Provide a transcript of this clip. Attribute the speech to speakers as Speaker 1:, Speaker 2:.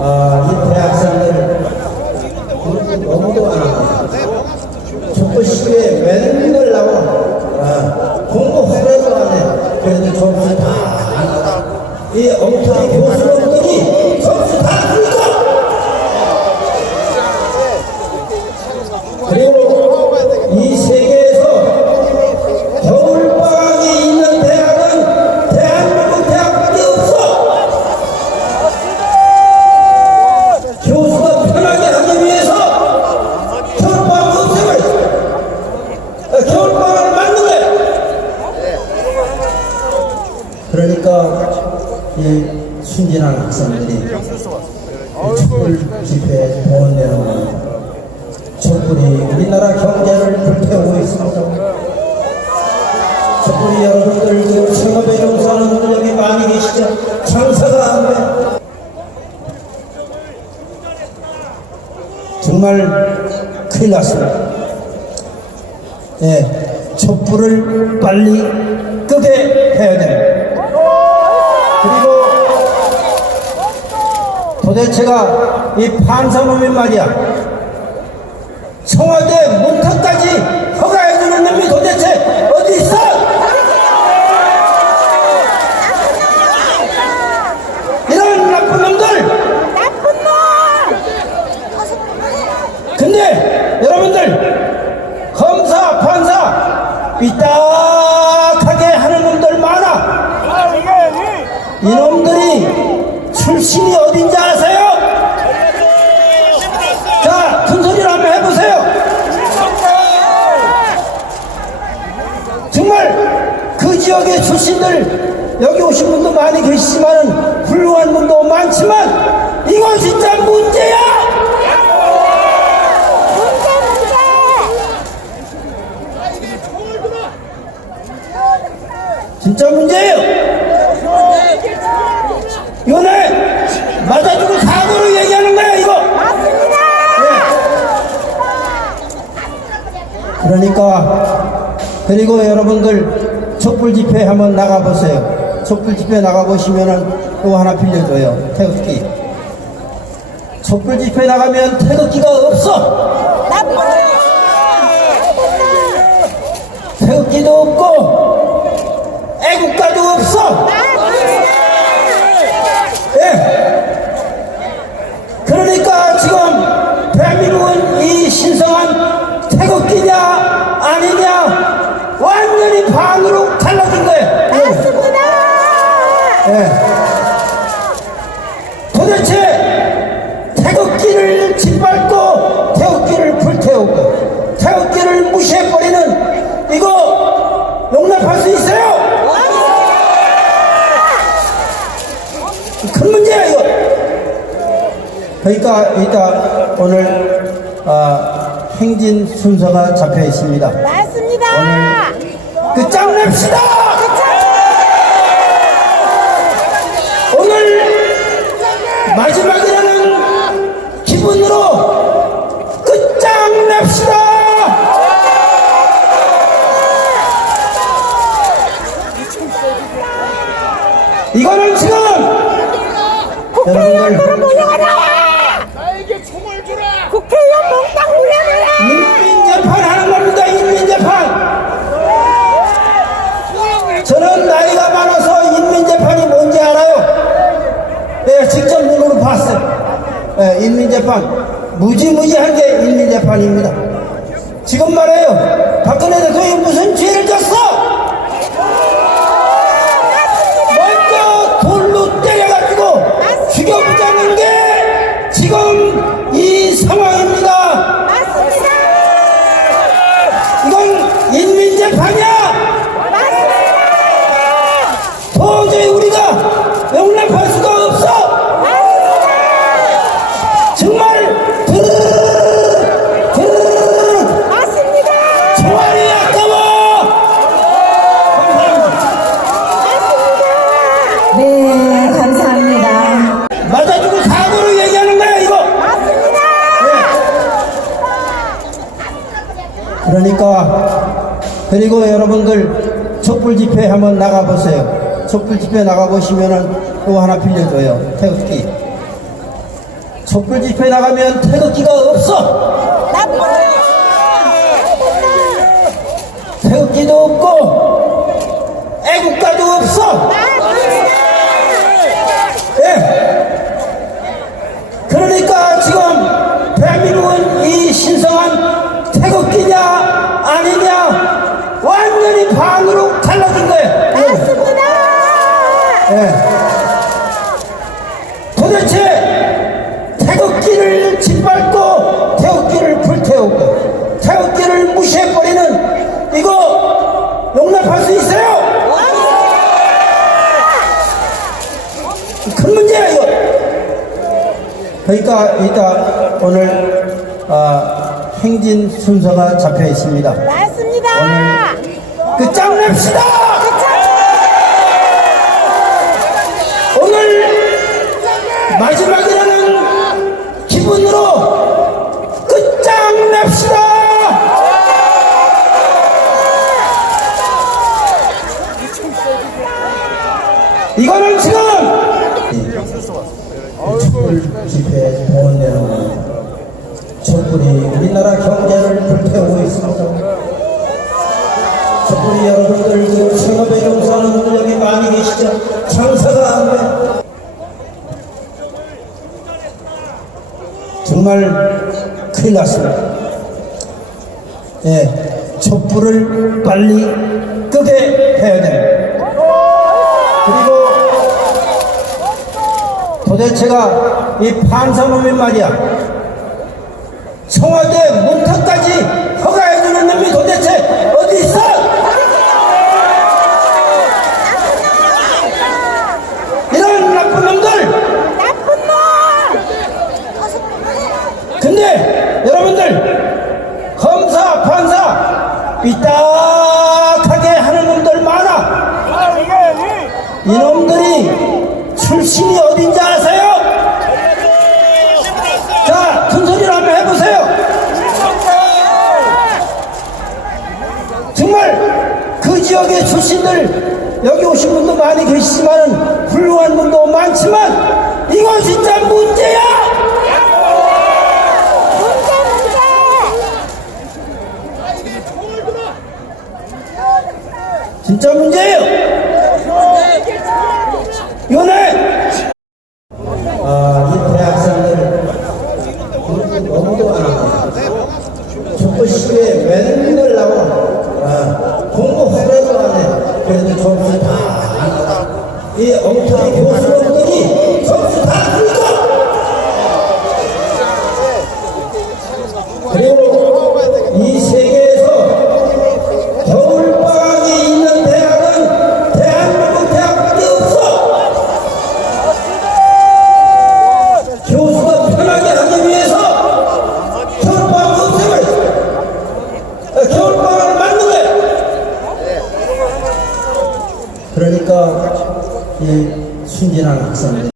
Speaker 1: 아, 이 대학생들 너무도 많아. 촛불 시위에 맨날 나와. 아, 공부 하려도 안 해. 그래도 점수 다안 나와. 이 엉터리 교수놈들이 촛불이 우리나라 경제를 불태우고 있습니다. 촛불이 여러분들 지금 창업에 종사하는 분들 여기 많이 계시죠? 장사가 안 돼. 정말 큰일 났습니다. 예, 촛불을 빨리 끄게 해야 됩니다. 그리고 도대체가 이 판사놈이 말이야. 청와대 문턱까지 허가해주는 놈이 도대체 어디 있어? 이런 나쁜 놈들!
Speaker 2: 나쁜 놈!
Speaker 1: 근데 여러분들 검사, 판사 삐딱하게 하는 놈들 많아. 이놈들이 출신이 어딘지 아세요? 자, 큰 소리로 한번 해보세요. 정말 그 지역의 출신들 여기 오신 분도 많이 계시지만 훌륭한 분도 많지만 이건 진짜 문제야.
Speaker 2: 문제 문제!
Speaker 1: 진짜 문제예요. 이거는 맞아주고 사고로 얘기하는 거야 이거.
Speaker 2: 맞습니다!
Speaker 1: 그러니까 그리고 여러분들 촛불 집회 한번 나가 보세요. 촛불 집회 나가 보시면은 또 하나 빌려줘요. 태극기. 촛불 집회 나가면 태극기가 없어. 태극기도 없고 애국가도 없어. 그러니까 이따 오늘 아, 행진 순서가 잡혀 있습니다.
Speaker 2: 맞습니다!
Speaker 1: 그 짱냅시다. 오늘 마지막이라는 기분으로 끝장냅시다. 이거는 지금 여러분들 직접 눈으로 봤어요. 예, 인민재판. 무지무지한 게 인민재판입니다. 지금 말해요. 박근혜 대통령이 무슨 죄를 졌어? 그러니까 그리고 여러분들 촛불 집회 한번 나가 보세요. 촛불 집회 나가 보시면은 또 하나 빌려줘요. 태극기. 촛불 집회 나가면 태극기가 없어. 태극기도 없고 애국가도 없어. 예. 그러니까 지금 그러니까 이따 오늘 아, 행진 순서가 잡혀 있습니다.
Speaker 2: 맞습니다!
Speaker 1: 끝장냅시다. 오늘 마지막이라는 기분으로 끝장냅시다. 이거는 지금 집회 동원되는 촛불이 우리나라 경제를 불태우고 있습니다. 촛불이 여러분들 지금 생업에 종사하는 분들 여기 많이 계시죠? 장사가 안 돼. 정말 큰일 났습니다. 예, 촛불을 빨리 끄게 해야 됩니다. 그리고 도대체가 이 판사놈이 말이야. 청와대 문턱까지 허가해주는 놈이 도대체 어디 있어? 이런 나쁜 놈들!
Speaker 2: 나쁜 놈!
Speaker 1: 근데 여러분들 검사 판사 삐딱하게 하는 놈들 많아 이놈들이 출신이 어딘지 아세요? 자 큰소리로 한번 해보세요 정말 그 지역의 출신들 여기 오신 분도 많이 계시지만 훌륭한 분도 많지만 이거 진짜 문제야
Speaker 2: 문제, 문제!
Speaker 1: 진짜 문제예요. 엉터리 교수님들이 점수 다 그